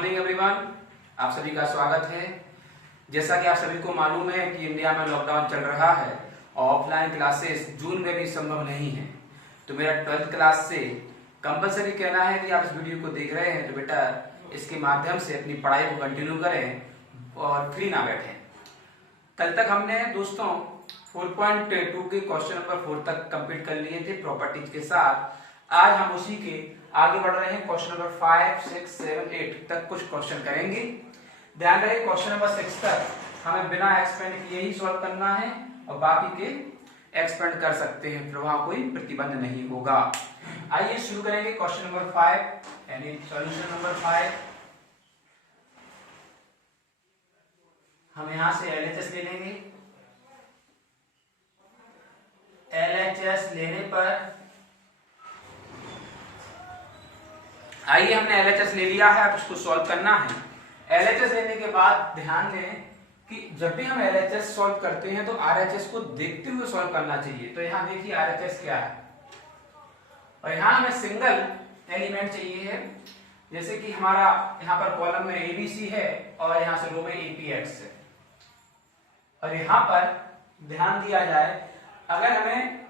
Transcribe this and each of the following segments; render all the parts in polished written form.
Morning everyone, आप सभी का स्वागत है। जैसा कि आप सभी को मालूम है कि इंडिया में लॉकडाउन चल रहा है और ऑफलाइन क्लासेस जून में भी संभव नहीं है। तो मेरा 12th क्लास से कंपलसरी कहना है कि आप इस वीडियो को देख रहे हैं तो बेटा इसके माध्यम से अपनी पढ़ाई को कंटिन्यू करें और फ्री ना बैठें। कल तक हमने दोस्तों 4.2 के क्वेश्चन नंबर 4 तक कंप्लीट कर लिए थे प्रॉपर्टीज के साथ। आज हम उसी के आगे बढ़ रहे हैं, क्वेश्चन नंबर 5, 6, 7, 8 तक कुछ क्वेश्चन करेंगे। ध्यान रहे क्वेश्चन नंबर 6 तक हमें बिना एक्सपेंड किए ही सॉल्व करना है और बाकी के एक्सपेंड कर सकते हैं, फिर वहां कोई प्रतिबंध नहीं होगा। आइए शुरू करेंगे क्वेश्चन नंबर 5 यानी सॉल्यूशन नंबर 5। हम यहां से LHS ले लेंगे। LHS लेने पर आइए हमने LHS ले लिया है, अब इसको सॉल्व करना है। LHS लेने के बाद ध्यान दें कि जब भी हम LHS सॉल्व करते हैं तो RHS को देखते हुए सॉल्व करना चाहिए। तो यहाँ देखिए RHS क्या है और यहाँ हमें सिंगल एलिमेंट चाहिए है, जैसे कि हमारा यहाँ पर कॉलम में ABC है और यहाँ से रो में APX है। और यहाँ पर ध्यान दिया जाए, अगर हमें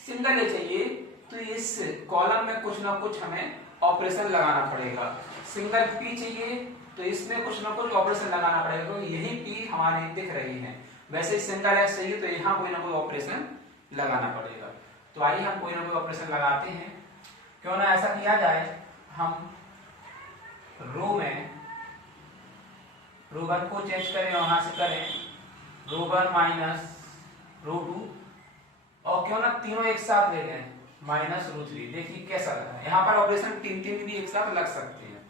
सिंगल ए चाहिए तो इस कॉलम में कुछ ना कुछ हमें ऑपरेशन लगाना पड़ेगा। सिंगल P चाहिए तो इसमें कुछ ना कुछ ऑपरेशन लगाना पड़ेगा, तो यही P हमारी दिख रही है। वैसे सिंगल X चाहिए तो यहाँ कोई ना कोई ऑपरेशन लगाना पड़ेगा। तो आइए हम कोई ना कोई ऑपरेशन लगाते हैं। क्यों ना ऐसा किया जाए, हम रो में रो 1 को चेंज करें, वहां से करें रो 1 माइनस रो 2 और क्यों ना तीनों एक साथ ले लें माइनस रो 3। देखिए कैसा लग रहा है। यहाँ पर ऑपरेशन तीन भी एक साथ लग सकते हैं।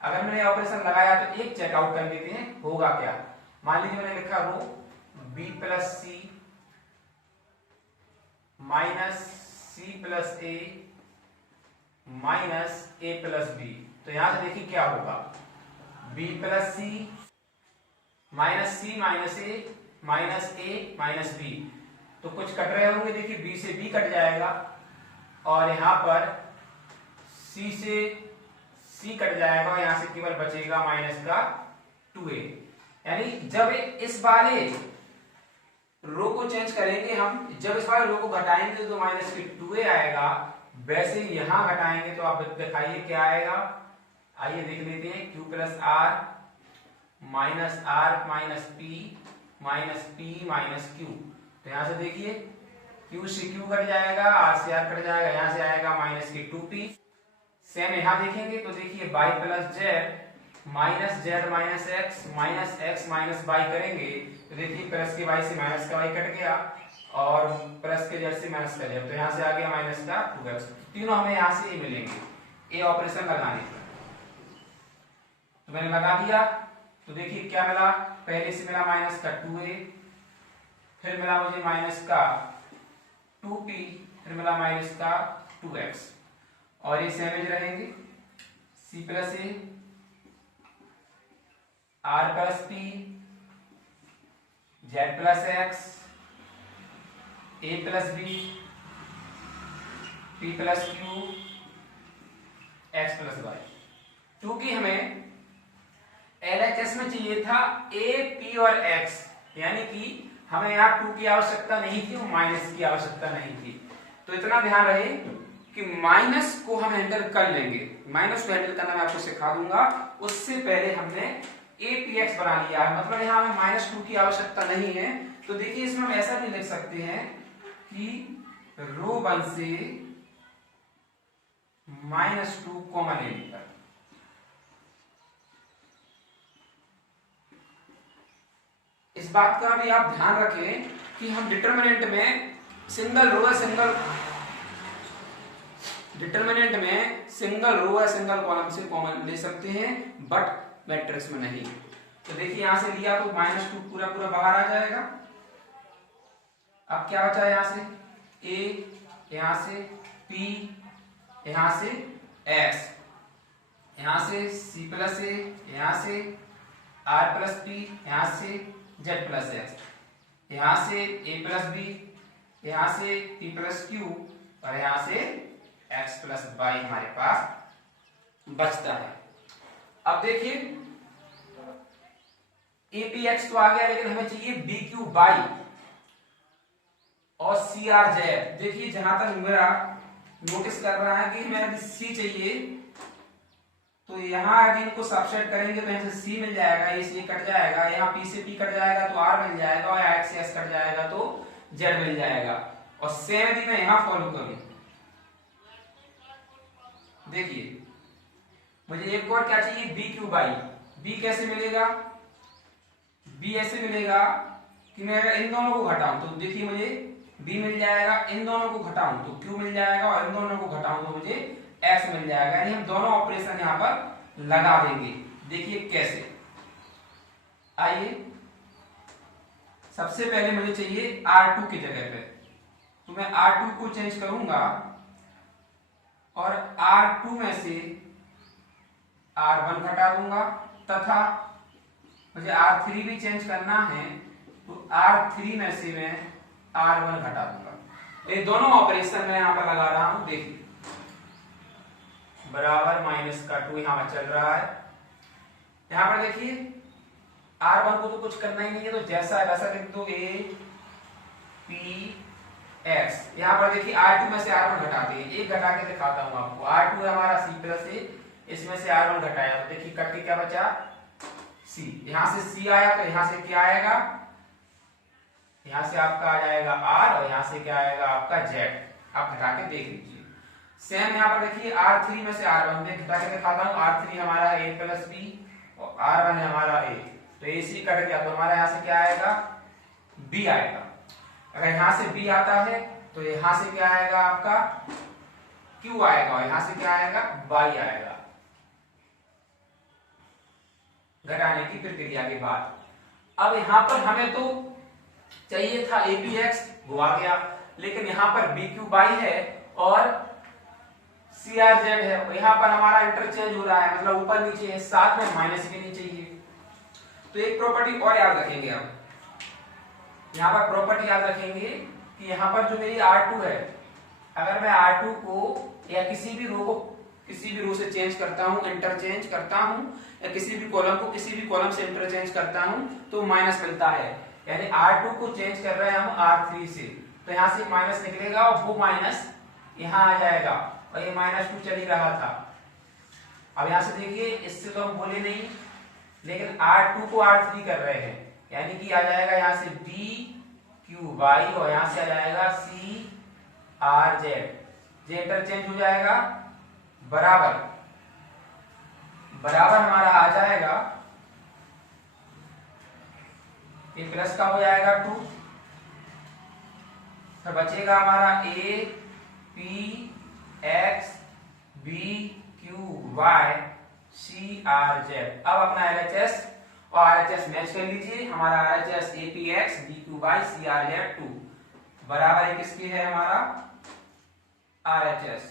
अगर मैंने ऑपरेशन लगाया तो एक चेकआउट कर लेते हैं होगा क्या। मान लीजिए मैंने लिखा रो B plus C minus C plus A minus A plus B। तो यहां से देखिए क्या होगा, B plus C minus C minus A minus A minus B। तो कुछ कट रहे होंगे, देखिए B से B कट जाएगा और यहाँ पर C से C कट जाएगा और यहाँ से केवल बचेगा माइनस का 2A। यानी जब इस वाले रो को चेंज करेंगे हम, जब इस वाले रो को घटाएंगे तो माइनस की 2A आएगा, वैसे ही यहाँ घटाएंगे तो आप दिखाइए क्या आएगा। आइए देख लेते हैं, Q plus R minus P minus Q। तो यहाँ से देखिए Q से Q कट जाएगा, R से R कट जाएगा, यहाँ से आएगा माइनस की 2P। सेम यहाँ देखेंगे तो देखिए y plus Z minus Z minus x minus y करेंगे तो देखिए प्लस के y से माइनस का y कट गया और प्लस के z से माइनस का z। तो यहाँ से आ गया माइनस का 2x। तीनों हमें यहाँ से मिलेंगे ए ऑपरेशन लगाने पर। तो मैंने लगा दिया तो देखिए क्या मिला, पहले से मिला माइनस का 2a, फिर मिला मुझे माइनस का 2p, फिर मिला माइनस का 2x और ये सेम रहेंगे। C plus A R plus P Z plus X A plus B P plus Q X plus Y। क्योंकि हमें LHS में चाहिए था A, P और X, यानी कि हमें यहाँ 2 की आवश्यकता नहीं थी और माइनस की आवश्यकता नहीं थी। तो इतना ध्यान रहे कि माइनस को हम हैंडल कर लेंगे। माइनस को हैंडल करना मैं आपको सिखा दूंगा। उससे पहले हमने APX बना लिया है, मतलब यहाँ हमें माइनस 2 की आवश्यकता नहीं है। तो देखिए इसमें हम ऐसा भी लिख सकते हैं कि रो 1 से माइनस 2 कॉमन लेने पर इस बात का भी आप ध्यान रखें कि हम डिटरमिनेंट में सिंगल रो या सिंगल कॉलम से कॉमन ले सकते हैं, बट मैट्रिक्स में नहीं। तो देखिए यहां से लिया तो माइनस 2 पूरा बाहर आ जाएगा। अब क्या बचा, यहां से A, यहां से P, यहां से X, यहां से C प्लस A, यहां से R प्लस P, यहां से Z प्लस X, यहां से A प्लस B, यहां से P प्लस Q और यहां से X प्लस Y हमारे पास बचता है। अब देखिए APX तो आ गया, लेकिन हमें चाहिए BQ बाई और CRZ। देखिए जहां तक मेरा नोटिस कर रहा है कि हमें यदि C चाहिए तो यहाँ यदि इनको सबसेट करेंगे तो यहाँ से C मिल जाएगा, ये C कट जाएगा, यहाँ P से P कट जाएगा तो R मिल जाएगा, और X से S कट जाएगा तो Z मिल जाएगा। और सेम यदि मैं यहाँ फॉलो करूं, देखिए मुझे एक और क्या चाहिए, BQ बाई। B कैसे मिलेगा, B ऐसे मिलेगा कि मैं अगर इन दोनों को घटाऊं तो देखिए मुझे B मिल जाएगा, इन दोनों को घटाऊं तो Q मिल जाएगा, और इन दोनों को घटाऊं तो मुझे X मिल जाएगा। यानी हम दोनों ऑपरेशन यहां पर लगा देंगे। देखिए कैसे, आइए सबसे पहले मुझे चाहिए R2 की जगह पे, तो मैं R2 को चेंज करूंगा और R2 में से R1 घटा दूंगा, तथा मुझे R3 भी चेंज करना है तो R3 में से मैं R1 घटा दूंगा। ये दोनों ऑपरेशन मैं यहां पर लगा रहा हूं। देखिए बराबर -2 यहां पर चल रहा है। यहां पर देखिए R1 को तो कुछ करना ही नहीं है, तो जैसा है वैसा लिख दो APX। यहां पर देखिए R2 में से R1 घटाते हैं, एक घटा के दिखाता हूं आपको। R2 है हमारा C+A, इसमें से R1 घटाया तो देखिए कट के क्या बचा, C। यहां से C आया तो यहां से क्या आएगा, यहां से आपका आ जाएगा R, और यहां से क्या आएगा आपका Z। आप घटा के देख लीजिए। सेम यहां पर देखिए R3 में से R1 घटा के दिखाता हूं। R3 हमारा A + B और R1 है हमारा A, तो AC कट गया तो हमारा यहां से क्या आएगा, B आएगा। अगर यहां से B आता है तो यहां से क्या आएगा आपका Q आएगा, और यहां से क्या आएगा Y आएगा घटाने की प्रक्रिया के बाद। अब यहां पर हमें तो चाहिए था APX, वो आ गया, लेकिन यहां पर BQ बाई है और CRZ है, और यहां पर हमारा इंटरचेंज हो रहा है, मतलब ऊपर नीचे है, साथ में माइनस भी नहीं चाहिए। तो एक प्रॉपर्टी और याद रखेंगे हम, यहां पर प्रॉपर्टी याद रखेंगे कि यहां पर जो मेरी R2 है, अगर मैं R2 को या किसी भी रो से चेंज करता हूं, इंटरचेंज करता हूं, या किसी भी कॉलम से इंटरचेंज करता हूं तो माइनस मिलता है। यानी R2 को चेंज कर रहे हैं हम R3 से, तो यहां से माइनस निकलेगा और वो माइनस यहां आ जाएगा, और ये -2 चल ही रहा था। अब यहां से देखिए, इससे तो हम बोले नहीं, लेकिन R2 को R3 कर रहे हैं, यानी कि आ जाएगा यहां से BQ बाई, और यहां से आ जाएगा CRZ। जे इंटरचेंज हो जाएगा, बराबर हमारा आ जाएगा, ये प्लस का हो जाएगा 2, तो बचेगा हमारा APX BQY CRZ। अब अपना LHS और RHS मैच कर लीजिए। हमारा RHS APX BQY CRZ 2 बराबर है किसकी है, हमारा RHS।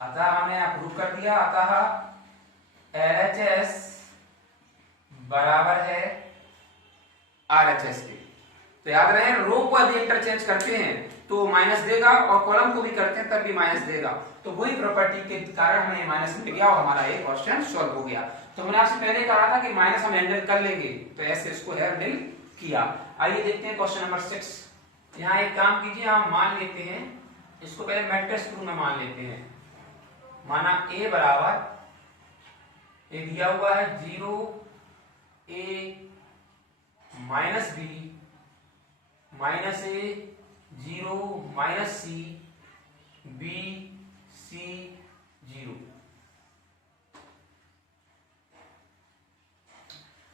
अतः हमने अप्रूव कर दिया, अतः LHS बराबर है RHS के। तो याद रहे, रो को यदि इंटरचेंज करते हैं तो माइनस देगा, और कॉलम को भी करते हैं तब भी माइनस देगा। तो वही प्रॉपर्टी के कारण हमें माइनस मिल गया और हमारा ये क्वेश्चन सॉल्व हो गया। तो हमने आपसे पहले कहा था कि माइनस हम हैंडल कर लेंगे, तो ऐसे इसको हैंडल किया। आइए देखते हैं क्वेश्चन नंबर 6। यहाँ एक काम कीजिए, हम मान लेते हैं इसको, पहले मैट्रिक्स रूप में मान लेते हैं। माना A बराबर, ये दिया हुआ है 0 A -B -A 0 -C B C 0।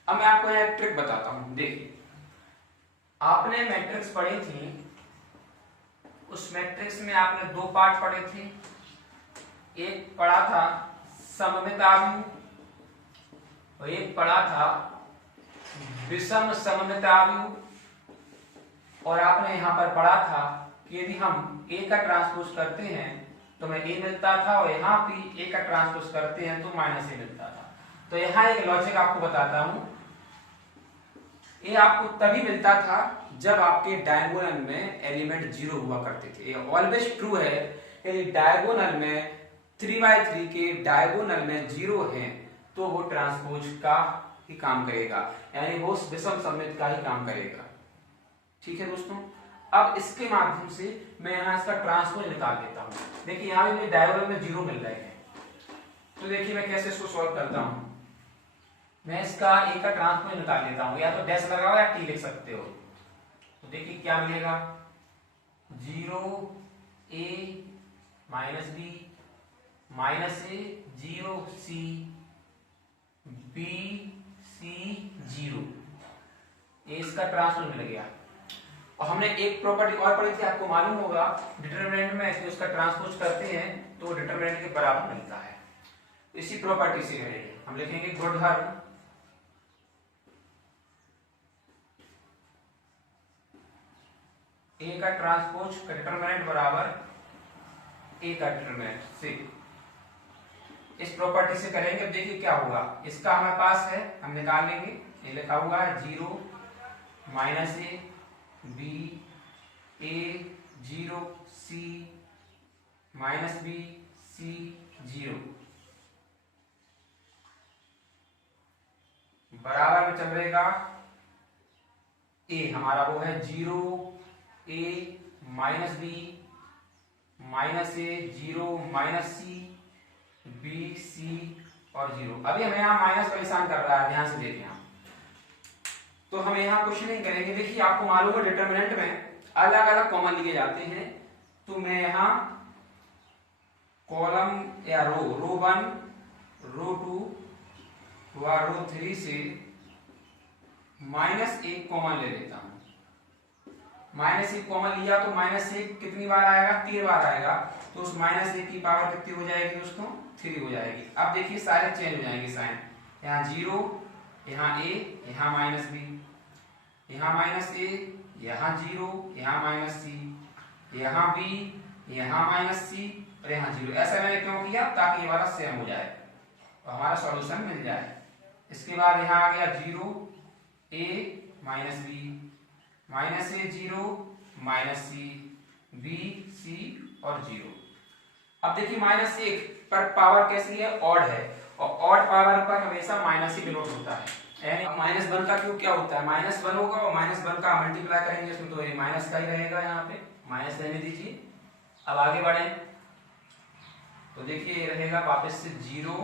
अब मैं आपको एक ट्रिक बताता हूं। देखिए, आपने मैट्रिक्स पढ़ी थी, उस मैट्रिक्स में आपने 2 पार्ट पढ़े थे। एक पढ़ा था सममित आव्यूह और एक पढ़ा था विषम सममित आव्यूह। और आपने यहां पर पढ़ा था कि यदि हम A का ट्रांसपोज करते हैं तो हमें A मिलता था, और यहां भी A का ट्रांसपोज करते हैं तो -A मिलता था। तो यहां एक लॉजिक आपको बताता हूं। A आपको तभी मिलता था जब आपके डायगोनल में एलिमेंट 0 हुआ करते थे। ये ऑलवेज ट्रू है, यदि डायगोनल में 3/3 के डायगोनल में 0 है तो वो ट्रांसपोज का ही काम करेगा, यानी वो विषम सममित का ही काम करेगा। ठीक है दोस्तों, अब इसके माध्यम से मैं यहाँ इसका ट्रांसपोज निकाल देता हूँ। देखिए यहाँ भी मुझे डायगोनल में 0 मिल रहे हैं, तो देखिए मैं कैसे इसको सॉल्व करता हूँ। मैं इसका ए का ट्रांसपोज निकाल लेता हूँ, या तो डैश लगाओ या टी लिख सकते हो। तो देखिए क्या मिलेगा, 0a माइनस बी माइनस ए 0c b c 0, ये इसका ट्रांसपोज मिल गया। और हमने एक प्रॉपर्टी और पढ़ी थी, आपको मालूम होगा, डिटरमिनेंट में कि उसका ट्रांसपोज करते हैं तो डिटरमिनेंट के बराबर मिलता है। इसी प्रॉपर्टी से हम लिखेंगे गुणधर्म ए का ट्रांसपोज का डिटरमिनेंट बराबर ए का डिटरमिनेंट से। इस प्रॉपर्टी से करेंगे, अब देखिए क्या होगा, इसका हमारे पास है, हम निकाल लेंगे। ये लिखा हुआ है 0 minus A B A 0 C minus B C 0 बराबर में चल रहेगा ए, हमारा वो है 0 ए माइनस बी माइनस ए 0 माइनस सी बी सी और 0। अभी हमें यहाँ माइनस परेशान कर रहा है, ध्यान से देखें आप। तो हम यहाँ कुछ नहीं करेंगे। देखिए आपको मालूम है डिटरमिनेंट में अलग अलग कॉमन लिए जाते हैं, तो मैं यहाँ कॉलम या रो 1 रो 2 व रो 3 से -1 कॉमन ले लेता हूँ। -1 कॉमन लिया तो -1 कितनी बार आएगा, 3 बार आएगा, तो उस -1 की पावर कितनी हो जाएगी दोस्तों, 3 हो जाएगी। अब देखिए सारे चेंज हो जाएंगे साइन, यहाँ 0, यहाँ a, यहाँ -b, यहाँ -a, यहाँ 0, यहाँ -c, यहाँ b, यहाँ -c और यहाँ 0। ऐसा मैंने क्यों किया, ताकि ये वाला सेम हो जाए और हमारा सॉल्यूशन मिल जाए। इसके बाद यहाँ आ गया 0 a -b minus A 0 minus C B C और 0। अब देखिए -1 पर पावर कैसी है, ऑड है, और ऑड पावर पर हमेशा माइनस ही डिनोट होता है। यानी -1 का क्यों क्या होता है, -1 होगा और -1 का मल्टीप्लाई करेंगे इसमें तो ये माइनस का ही रहेगा, यहाँ पे माइनस रहने दीजिए। अब आगे बढ़े तो देखिए ये रहेगा वापस से 0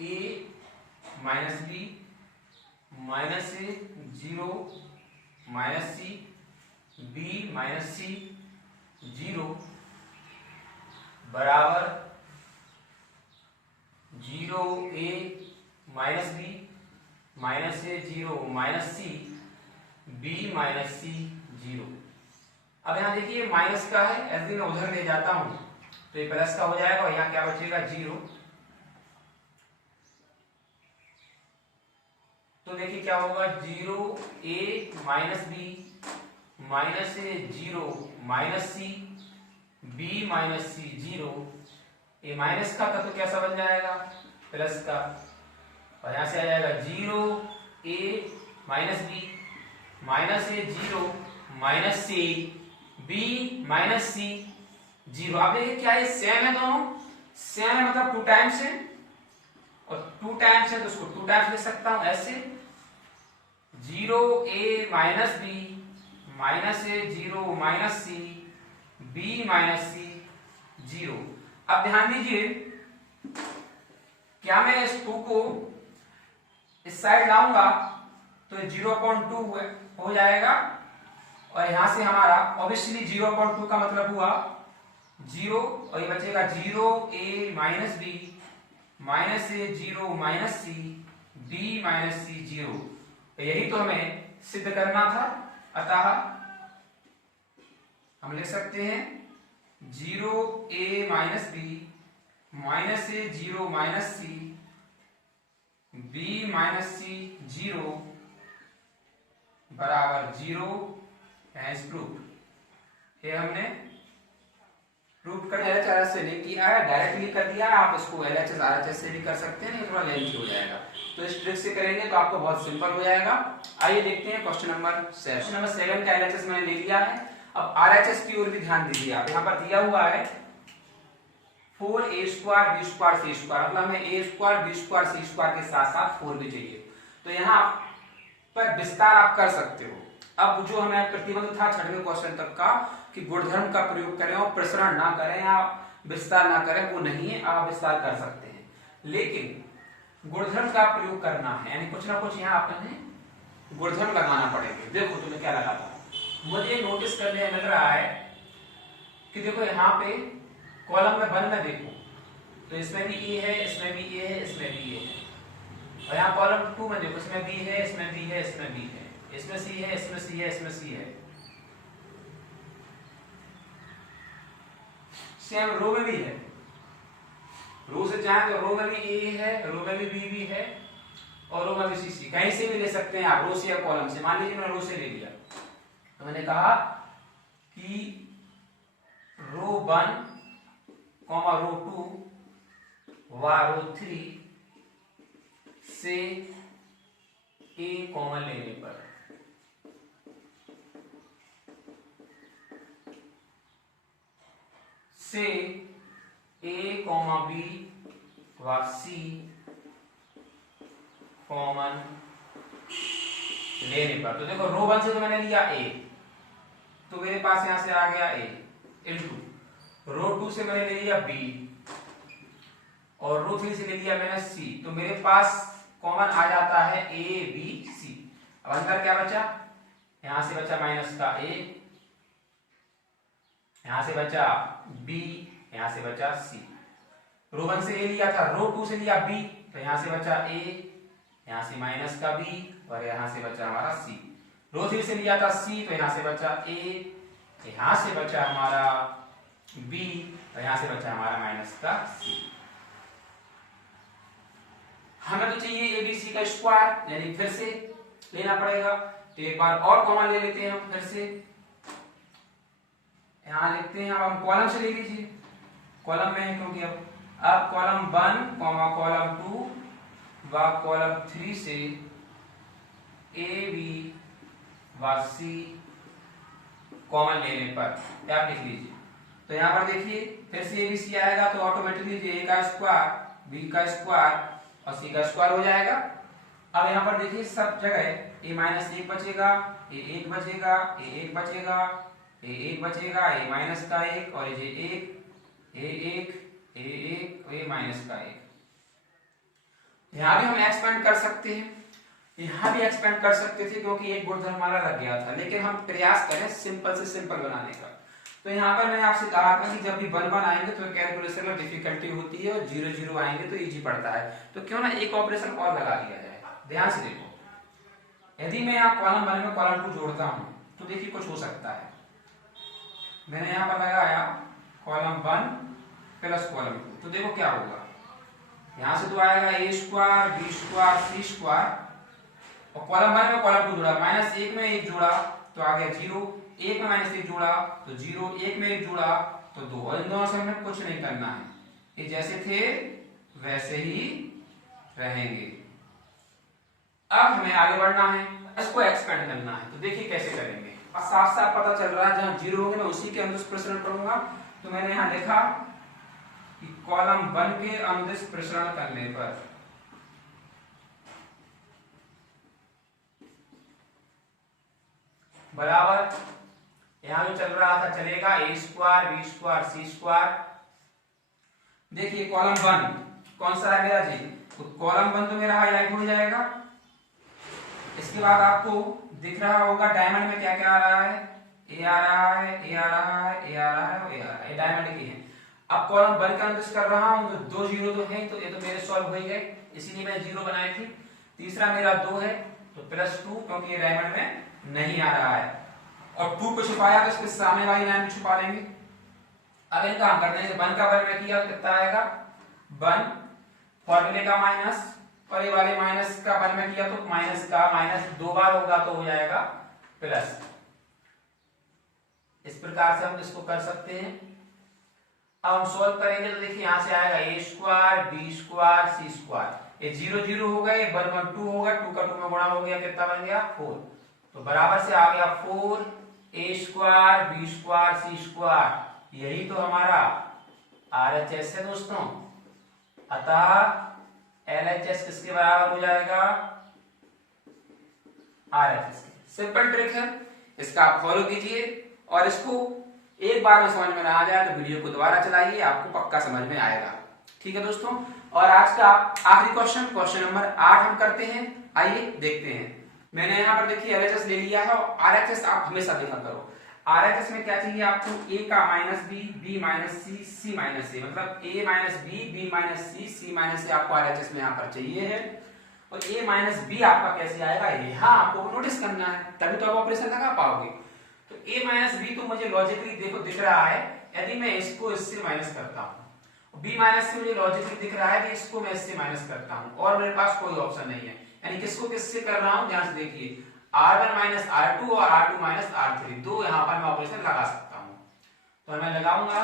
a minus B minus A 0 minus C B minus सी 0 बराबर 0 a minus B minus A 0 minus C B minus सी 0। अब यहाँ देखिए माइनस का है, ऐसे मैं उधर ले जाता हूं तो ये प्लस का हो जाएगा और यहाँ क्या बचेगा 0। तो देखिए क्या होगा 0 a minus B minus A 0 minus C B minus सी 0। ये माइनस का तो कैसा बन जाएगा, प्लस का, और यहां से आ जाएगा 0 a minus B minus A 0 minus C B minus सी 0। आप देखिए क्या ये सेम है, दोनों सेम है, मतलब 2 टाइम्स है, और 2 टाइम्स है तो उसको 2 टाइम्स लिख सकता हूं ऐसे 0 a minus B minus A 0 minus C B minus सी 0। अब ध्यान दीजिए, क्या मैं इस 2 को इस साइड लाऊंगा तो 0.2 हो जाएगा, और यहां से हमारा ऑब्वियसली 0.2 का मतलब हुआ 0, और ये बचेगा 0 a minus B minus A 0 minus C B minus सी 0। यही तो हमें सिद्ध करना था, अतः हम लिख सकते हैं 0 a minus B minus A 0 minus C B minus सी 0 बराबर 0 एज प्रूफ। ये हमने प्रूफ कर LHS से नहीं किया है, डायरेक्टली कर दिया है। आप इसको LHS RHS से भी कर सकते हैं, ये थोड़ा लेंथी हो जाएगा, तो इस ट्रिक से करेंगे तो आपको बहुत सिंपल हो जाएगा। आइए देखते हैं क्वेश्चन नंबर 7। क्वेश्चन नंबर 7 का LHS मैंने ले लिया है। अब RHS की ओर भी ध्यान दीजिए, आप यहाँ पर दिया हुआ है 4a² b² c² मतलब हमें a² b² c² के साथ साथ 4 भी चाहिए। तो यहाँ पर विस्तार आप कर सकते हो। अब जो हमें प्रतिबंध था छठवें क्वेश्चन तक का कि गुणधर्म का प्रयोग करें और प्रसरण ना करें या विस्तार ना करें, वो नहीं है, आप विस्तार कर सकते हैं, लेकिन गुणधर्म का प्रयोग करना है, यानी कुछ ना कुछ यहाँ आपने गुणधर्म लगाना पड़ेगा। देखो तुम्हें क्या लगाता हूं, मुझे नोटिस करने मिल रहा है कि देखो यहाँ पे कॉलम में 1 में देखो तो इसमें भी ए है, इसमें भी ए है, इसमें भी ए है, और यहाँ कॉलम 2 में देखो इसमें बी है, इसमें बी है, इसमें बी है, इसमें सी है, इसमें सी है, इसमें सी है। सेम रो में भी है, रो से चाहे तो रो में भी ए है, रो में भी बी है, और रो में भी सी। कहीं से भी ले सकते हैं आप, रो से या कॉलम से। मान लीजिए मैंने रो से ले लिया तो मैंने कहा कि रो 1, रो 2 व रो 3 से ए कॉमन लेने पर से ए बी व सी कॉमन लेने पर, तो देखो रो 1 से तो मैंने लिया ए, तो मेरे पास यहां से आ गया ए इनटू रो 2 से मैंने ले लिया बी, और रो 3 से ले लिया मैंने सी, तो मेरे पास कॉमन आ जाता है ए बी सी। अब अंदर क्या बचा, यहां से बचा माइनस का ए, यहां से बचा बी, यहां से बचा सी। रो 1 से ए लिया था, रो 2 से लिया बी, तो यहां से बचा ए, यहां से माइनस का बी, और यहां से बचा हमारा सी। रो 3 से लिया था सी, तो यहां से बचा ए, यहां से बचा हमारा बी, और यहां से बचा हमारा माइनस का सी। हमें तो चाहिए ए बी सी का स्क्वायर, यानी फिर से लेना पड़ेगा, तो एक बार और कॉमन ले लेते हैं हम फिर से। यहां लिखते हैं, अब हम कॉलम से ले लीजिए, कॉलम में है क्योंकि अब कॉलम 1, कॉलम 2 व कॉलम 3 से ए बी व सी कॉमन लेने पर क्या लिख लीजिए। तो यहां पर देखिए फिर से ए बी सी आएगा, तो ऑटोमेटिकली ए का स्क्वायर, बी का स्क्वायर और सी का स्क्वायर हो जाएगा। अब यहाँ पर देखिए सब जगह ए माइनस 1 बचेगा, ए 1 बचेगा, ए 1 बचेगा, ए 1 बचेगा, ए माइनस का 1 और ये 1, ए 1, ए 1, ए माइनस का 1। यहाँ भी हम एक्सपेंड कर सकते हैं, यहाँ भी एक्सपेंड कर सकते थे क्योंकि एक गुणधर्म हमारा लग गया था, लेकिन हम प्रयास करें सिंपल से सिंपल बनाने का। तो यहाँ पर मैंने आपसे कहा था कि जब भी 1 1 आएंगे तो कैलकुलेशन में डिफिकल्टी होती है, और 0 0 आएंगे तो इजी पड़ता है। तो क्यों ना एक ऑपरेशन और लगा दिया जाए। ध्यान से देखो, यदि मैं यहाँ कॉलम 1 में कॉलम 2 जोड़ता हूँ तो देखिए कुछ हो सकता है। मैंने यहाँ पर लगाया कॉलम 1 प्लस कॉलम 2, तो देखो क्या होगा, यहाँ से तो आएगा ए स्क्वायर बी स्क्वायर सी स्क्वायर, और कॉलम 1 में कॉलम 2 जोड़ा, माइनस 1 में 1 जोड़ा तो आ गया 0, 1 में माइनस 1 जोड़ा तो 0, 1 में 1 जोड़ा तो 2, और इन दोनों से हमें कुछ नहीं करना है, ये जैसे थे वैसे ही रहेंगे। अब हमें आगे बढ़ना है, इसको एक्सपेंड करना है, तो देखिए कैसे करेंगे। अब साफ साफ पता चल रहा है जहां 0 होंगे मैं उसी के अनुदिश प्रसरण करूंगा। तो मैंने यहां लिखा कि कॉलम 1 के अनुदिश प्रसरण करने पर बराबर यहां जो चल रहा था चलेगा ए स्क्वायर बी स्क्वायर सी स्क्वायर। देखिए कॉलम 1 कौन सा है मेरा जी, तो कॉलम 1 तो मेरा हाईलाइट हो जाएगा। इसके बाद आपको दिख रहा होगा डायमंड में क्या क्या आ रहा है, ए आ रहा है, ए आ रहा है, ए आ रहा है और ए आ रहा है, डायमंड की है। अब कॉलम 1 का अनुदिश कर रहा हूं तो 2 0 तो है, तो ये तो मेरे सॉल्व हो ही गए, इसीलिए मैंने 0 बनाई थी। तीसरा मेरा 2 है तो +2 क्योंकि ये डायमंड में नहीं आ रहा है, और 2 को छुपाया तो इसके सामने वाली लाइन भी छुपा लेंगे। अब इनका हम करते हैं, 1 का 1 में किया कितना आएगा 1, फॉर्मूले का माइनस, और ये वाले माइनस का 1 में किया तो माइनस का माइनस 2 बार होगा तो हो जाएगा प्लस। इस प्रकार से हम इसको कर सकते हैं। अब हम सॉल्व करेंगे तो देखिए यहां से आएगा ए स्क्वायर बी स्क्वायर सी स्क्वायर, ये 0 0 हो गए, 1 1 2 होगा, 2 का 2 में गुणा हो गया, कितना बन गया 4, तो बराबर से आ गया 4 ए स्क्वायर बी स्क्वायर सी स्क्वायर। यही तो हमारा RHS है दोस्तों, अतः LHS किसके बराबर हो जाएगा, RHS के। सिंपल ट्रिक है, इसका आप फॉलो कीजिए और इसको एक बार में समझ में ना आ जाए तो वीडियो को दोबारा चलाइए, आपको पक्का समझ में आएगा। ठीक है दोस्तों, और आज का आखिरी क्वेश्चन नंबर 8 हम करते हैं। आइए देखते हैं। मैंने यहाँ पर देखिए LHS ले लिया है और RHS आप हमेशा देखा करो। RHS में क्या चाहिए आपको, a का minus B, B minus C, C minus A, मतलब a minus B, B minus C, C minus A आपको RHS में यहाँ पर चाहिए है। और a माइनस बी आपका कैसे आएगा, यहाँ आपको नोटिस करना है, तभी तो आप ऑपरेशन लगा पाओगे। तो a माइनस बी तो मुझे लॉजिकली देखो दिख रहा है, यदि मैं इसको इससे माइनस करता हूँ, b माइनस से मुझे लॉजिकली दिख रहा है कि इसको मैं इससे माइनस करता हूँ, और मेरे पास कोई ऑप्शन नहीं है, यानी किसको किससे कर रहा हूँ, ध्यान से देखिए, R1 माइनस R2 और R2 माइनस R3, दो यहाँ पर मैं ऑपरेशन लगा सकता हूँ। तो मैं लगाऊंगा,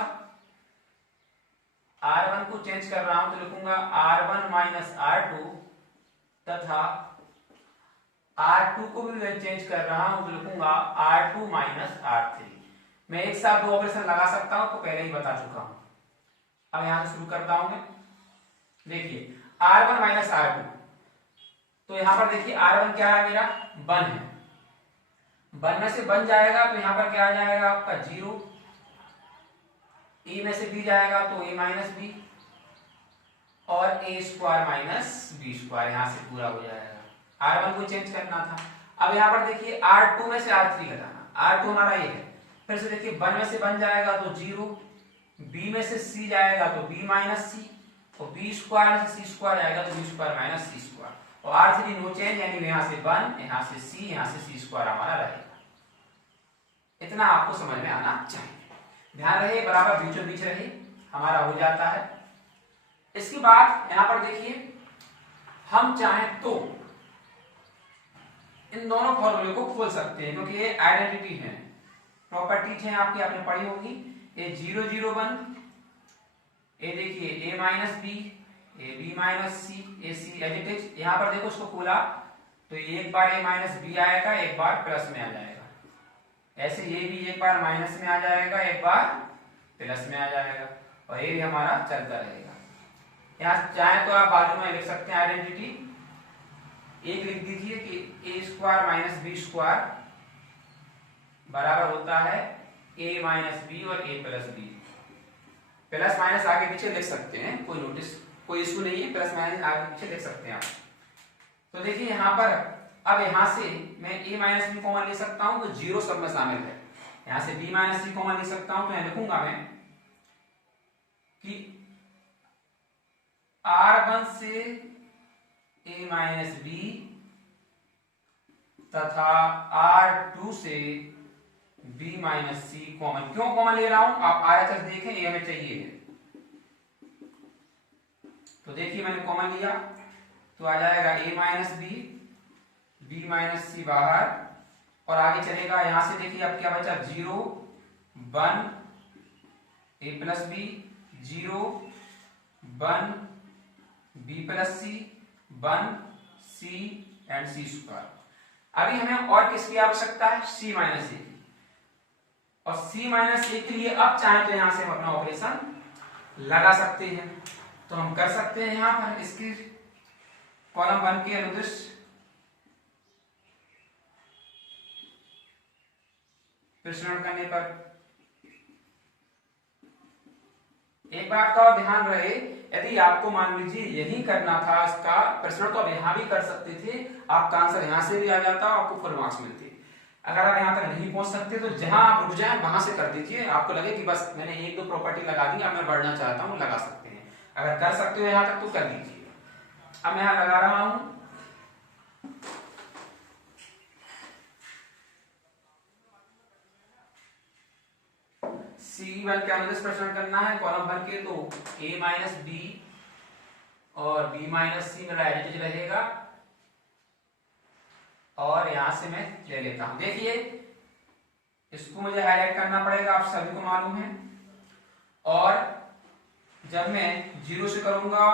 R1 को चेंज कर रहा हूं तो लिखूंगा R1 माइनस R2, तथा R2 को भी मैं चेंज कर रहा हूं तो लिखूंगा R2 माइनस R3। मैं एक साथ दो ऑपरेशन लगा सकता हूं, तो पहले ही बता चुका हूं। अब यहां से शुरू करता हूं मैं। देखिए R1 माइनस R2, तो यहां पर देखिए R1 क्या है मेरा, 1 है, 1 में से बन जाएगा तो यहां पर क्या आ जाएगा आपका 0, ए में से बी जाएगा तो a माइनस बी, और a square minus B square यहां से पूरा हो जाएगा। R1 को चेंज करना था। अब यहां पर देखिए R2 में से R3 घटाना, R2 हमारा ये है, फिर से देखिए 1 में से बन जाएगा तो 0, b में से c जाएगा तो b माइनस सी, और b स्क्वायर में से c स्क्वायर जाएगा तो b स्क्वायर माइनस सी स्क्वायर, और R3 नो चेंज, यानी यहां से 1, यहां से c, यहां से c स्क्वायर हमारा रहेगा। इतना आपको समझ में आना चाहिए। ध्यान रहे बराबर बीचों बीच रहे, हमारा हो जाता है। इसके बाद यहां पर देखिए, हम चाहें तो इन दोनों फॉर्मूले को खोल सकते हैं, क्योंकि ये आइडेंटिटी है, प्रॉपर्टीज हैं आपकी, आपने पढ़ी होगी। ए 0 0 1, ए देखिए a minus B, A B minus C, A C as it is. यहां पर देखो उसको खोला तो एक बार a माइनस बी आएगा, एक बार प्लस में आ जाएगा, ऐसे ये भी एक बार माइनस में आ जाएगा, एक बार प्लस में आ जाएगा, और ये भी हमारा चलता रहेगा। यहाँ चाहे तो आप बाजू में लिख सकते हैं आइडेंटिटी, एक लिख दीजिए कि A square minus B square बराबर होता है a माइनस बी और a plus B. Plus minus आगे पीछे लिख सकते हैं, कोई नोटिस कोई इशू नहीं है, प्लस माइनस आगे पीछे लिख सकते हैं आप। तो देखिए यहाँ पर अब यहां से मैं a माइनस बी कॉमन ले सकता हूं, तो 0 सब में शामिल है, यहां से b माइनस सी कॉमन ले सकता हूं, तो यहां लिखूंगा मैं कि R1 से a माइनस बी तथा R2 से b माइनस सी कॉमन। क्यों कॉमन ले रहा हूं, आप RHS देखें, ये हमें चाहिए है। तो देखिए मैंने कॉमन लिया तो आ जाएगा a minus B, b minus C बाहर, और आगे चलेगा, यहां से देखिए अब क्या बचा, 0 1 a plus B, 0 1 b plus C, 1 c and C square. अभी हमें और किसकी आवश्यकता है, c माइनस ए, और c माइनस ए के लिए अब चाहे तो यहां से हम अपना ऑपरेशन लगा सकते हैं, तो हम कर सकते हैं। यहां पर इसकी कॉलम 1 के अनुदिश प्रश्न करने पर एक बात का और ध्यान रहे, यदि आपको मान लीजिए यही करना था इसका प्रश्न, तो आप यहां भी कर सकते थे, आपका आंसर यहां से भी आ जाता, आपको फुल मार्क्स मिलते। अगर आप यहां तक नहीं पहुंच सकते तो जहां आप रुक जाएं वहां से कर दीजिए, आपको लगे कि बस मैंने एक दो प्रॉपर्टी लगा दी, अब मैं बढ़ना चाहता हूं, लगा सकते हैं। अगर कर सकते हो यहां तक तो कर लीजिए। अब मैं यहां लगा रहा हूं, C1 के अनुदिश प्रश्न करना है, कॉलम भर के, तो a माइनस बी और b माइनस सी मेरा एडिटिव रहेगा, और यहां से मैं ले लेता हूं। देखिए इसको मुझे हाईलाइट करना पड़ेगा, आप सभी को मालूम है, और जब मैं 0 से करूंगा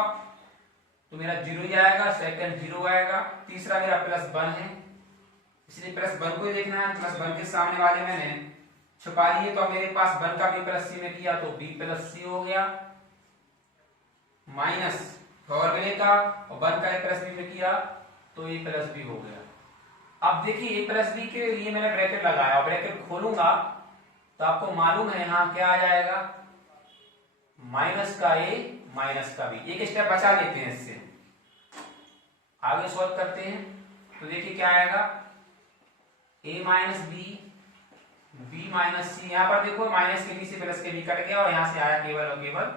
तो मेरा 0 ही आएगा, सेकंड 0 आएगा, तीसरा मेरा प्लस 1 है, इसलिए प्लस 1 को ही देखना है। प्लस 1 के सामने वाले मैंने छुपा लिए, तो अब मेरे पास 1 का b प्लस सी में किया तो b प्लस सी हो गया, माइनस फॉर्मूले का और 1 का a प्लस बी में किया तो a प्लस बी हो गया। अब देखिए a प्लस बी के लिए मैंने ब्रैकेट लगाया और ब्रैकेट खोलूंगा तो आपको मालूम है यहाँ क्या आ जाएगा, माइनस का a माइनस का b। एक स्टेप बचा लेते हैं, इससे आगे सॉल्व करते हैं। तो देखिए क्या आएगा, a minus B, b minus C. यहाँ पर देखो माइनस के b से प्लस के b कट गया और यहाँ से आया केवल और केवल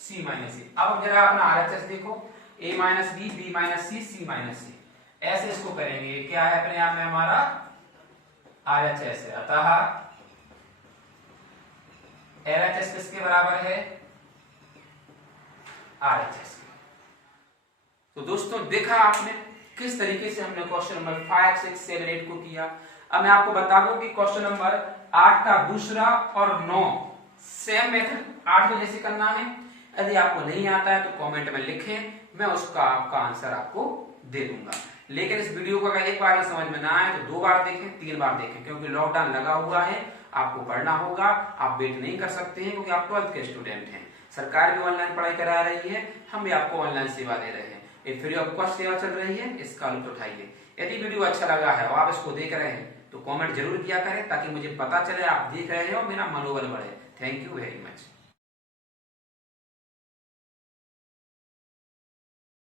c माइनस सी। अब जरा अपना RHS देखो, a minus B, b minus C, c minus C, ऐसे इसको करेंगे। क्या है अपने आप में हमारा RHS है। अतः LHS किसके बराबर है, RHS। तो दोस्तों देखा आपने किस तरीके से हमने क्वेश्चन नंबर 5, 6, 7, 8 को किया। अब मैं आपको बता दूं कि क्वेश्चन नंबर 8 का दूसरा और 9 सेम मेथड 8 को जैसे करना है। यदि आपको नहीं आता है तो कमेंट में लिखें, मैं उसका आपका आंसर आपको दे दूंगा। लेकिन इस वीडियो को अगर एक बार में समझ में ना आए तो 2 बार देखें, 3 बार देखें, क्योंकि लॉकडाउन लगा हुआ है, आपको पढ़ना होगा। आप वेट नहीं कर सकते हैं क्योंकि आप 12th के स्टूडेंट हैं। सरकार भी ऑनलाइन पढ़ाई करा रही है, हम भी आपको ऑनलाइन सेवा दे रहे हैं। एक फ्री ऑफ कॉस्ट सेवा चल रही है, इसका लुत्फ उठाइए। यदि वीडियो अच्छा लगा है और आप इसको देख रहे हैं तो कमेंट जरूर किया करें ताकि मुझे पता चले आप देख रहे हैं और मेरा मनोबल बढ़े। Thank you very much.